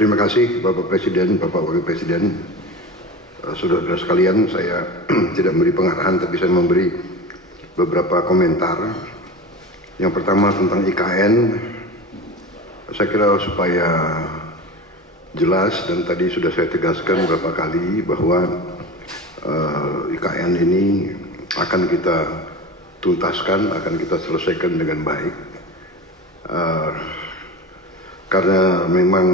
Terima kasih Bapak Presiden, Bapak Wakil Presiden, saudara-saudara sekalian. Saya tidak memberi pengarahan, tapi saya memberi beberapa komentar. Yang pertama tentang IKN, saya kira supaya jelas dan tadi sudah saya tegaskan beberapa kali bahwa IKN ini akan kita tuntaskan, akan kita selesaikan dengan baik. Karena memang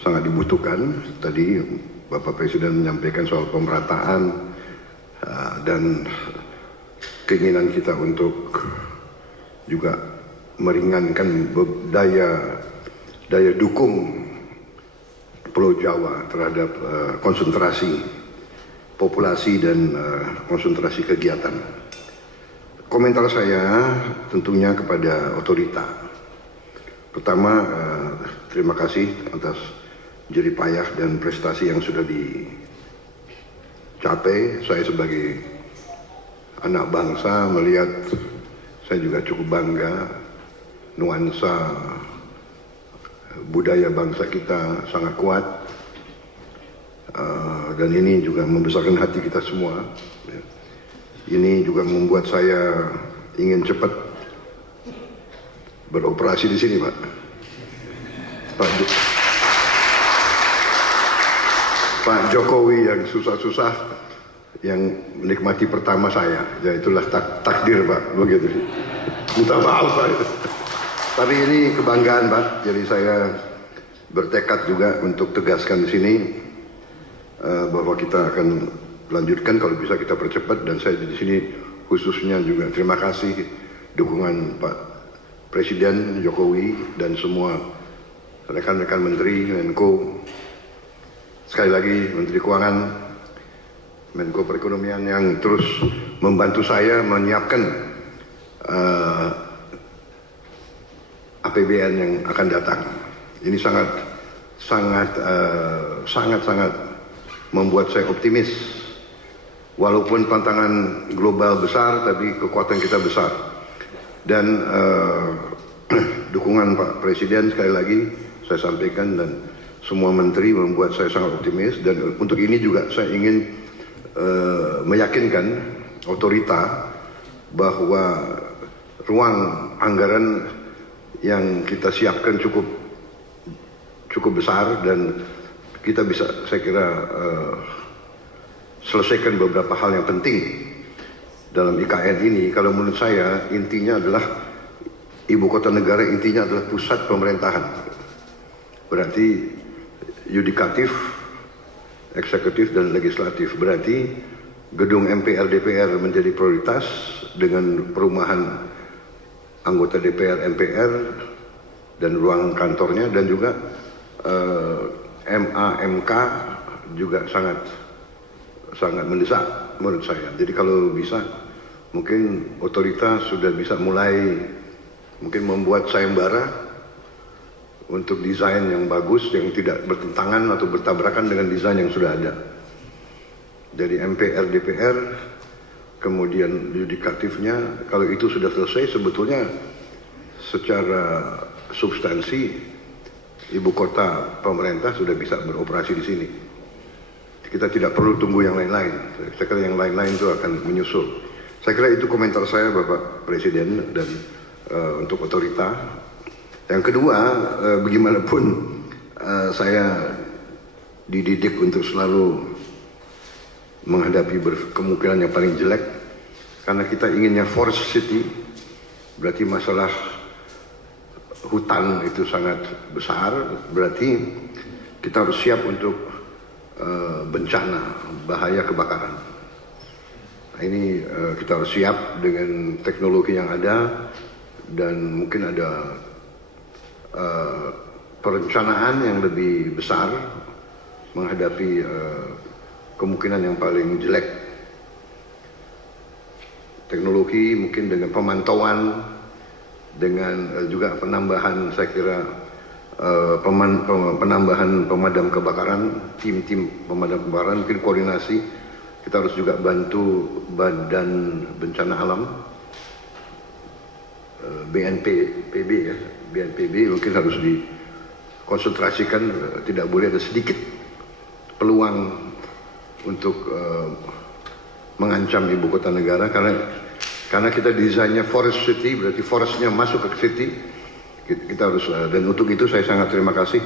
sangat dibutuhkan. Tadi Bapak Presiden menyampaikan soal pemerataan dan keinginan kita untuk juga meringankan daya dukung Pulau Jawa terhadap konsentrasi populasi dan konsentrasi kegiatan. Komentar saya tentunya kepada otorita. Pertama, terima kasih atas jerih payah dan prestasi yang sudah dicapai. Saya sebagai anak bangsa melihat, saya juga cukup bangga nuansa budaya bangsa kita sangat kuat, dan ini juga membesarkan hati kita semua. Ini juga membuat saya ingin cepat beroperasi di sini, Pak Jokowi yang susah-susah yang menikmati pertama saya, ya itulah takdir Pak, begitu. Minta maaf Pak. Tapi ini kebanggaan Pak, jadi saya bertekad juga untuk tegaskan di sini bahwa kita akan lanjutkan, kalau bisa kita percepat, dan saya di sini khususnya juga terima kasih dukungan Pak Presiden Jokowi dan semua rekan-rekan Menteri, Menko. Sekali lagi Menteri Keuangan, Menko Perekonomian yang terus membantu saya menyiapkan APBN yang akan datang. Ini sangat membuat saya optimis. Walaupun tantangan global besar, tapi kekuatan kita besar. Dan dukungan Pak Presiden sekali lagi saya sampaikan dan semua menteri membuat saya sangat optimis. Dan untuk ini juga saya ingin meyakinkan otorita bahwa ruang anggaran yang kita siapkan cukup besar, dan kita bisa, saya kira, selesaikan beberapa hal yang penting dalam IKN ini. Kalau menurut saya intinya adalah ibu kota negara, intinya adalah pusat pemerintahan. Berarti yudikatif, eksekutif, dan legislatif. Berarti gedung MPR DPR menjadi prioritas dengan perumahan anggota DPR MPR dan ruang kantornya, dan juga MA/MK juga sangat mendesak menurut saya. Jadi kalau bisa mungkin otoritas sudah bisa mulai mungkin membuat sayembara untuk desain yang bagus, yang tidak bertentangan atau bertabrakan dengan desain yang sudah ada. Dari MPR DPR, kemudian yudikatifnya, kalau itu sudah selesai, sebetulnya secara substansi ibu kota pemerintah sudah bisa beroperasi di sini. Kita tidak perlu tunggu yang lain-lain. Saya kira yang lain-lain itu akan menyusul. Saya kira itu komentar saya Bapak Presiden dan untuk otorita. Yang kedua, bagaimanapun saya dididik untuk selalu menghadapi kemungkinan yang paling jelek, karena kita inginnya forest city, berarti masalah hutan itu sangat besar, berarti kita harus siap untuk bencana, bahaya kebakaran. Nah, ini kita harus siap dengan teknologi yang ada, dan mungkin ada perencanaan yang lebih besar menghadapi kemungkinan yang paling jelek. Teknologi mungkin dengan pemantauan, dengan juga penambahan, saya kira penambahan pemadam kebakaran, tim-tim pemadam kebakaran, mungkin koordinasi. Kita harus juga bantu Badan Bencana Alam, BNPB ya, BNPB mungkin harus konsentrasikan, tidak boleh ada sedikit peluang untuk mengancam ibu kota negara, karena kita desainnya forest city, berarti forestnya masuk ke city. Kita harus, dan untuk itu saya sangat terima kasih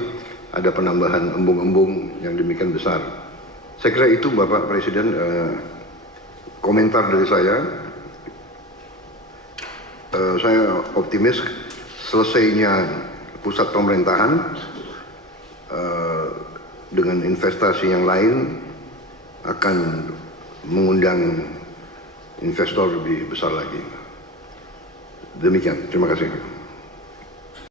ada penambahan embung-embung yang demikian besar. Saya kira itu Bapak Presiden komentar dari saya. Saya optimis selesainya pusat pemerintahan dengan investasi yang lain akan mengundang investor lebih besar lagi. Demikian, terima kasih.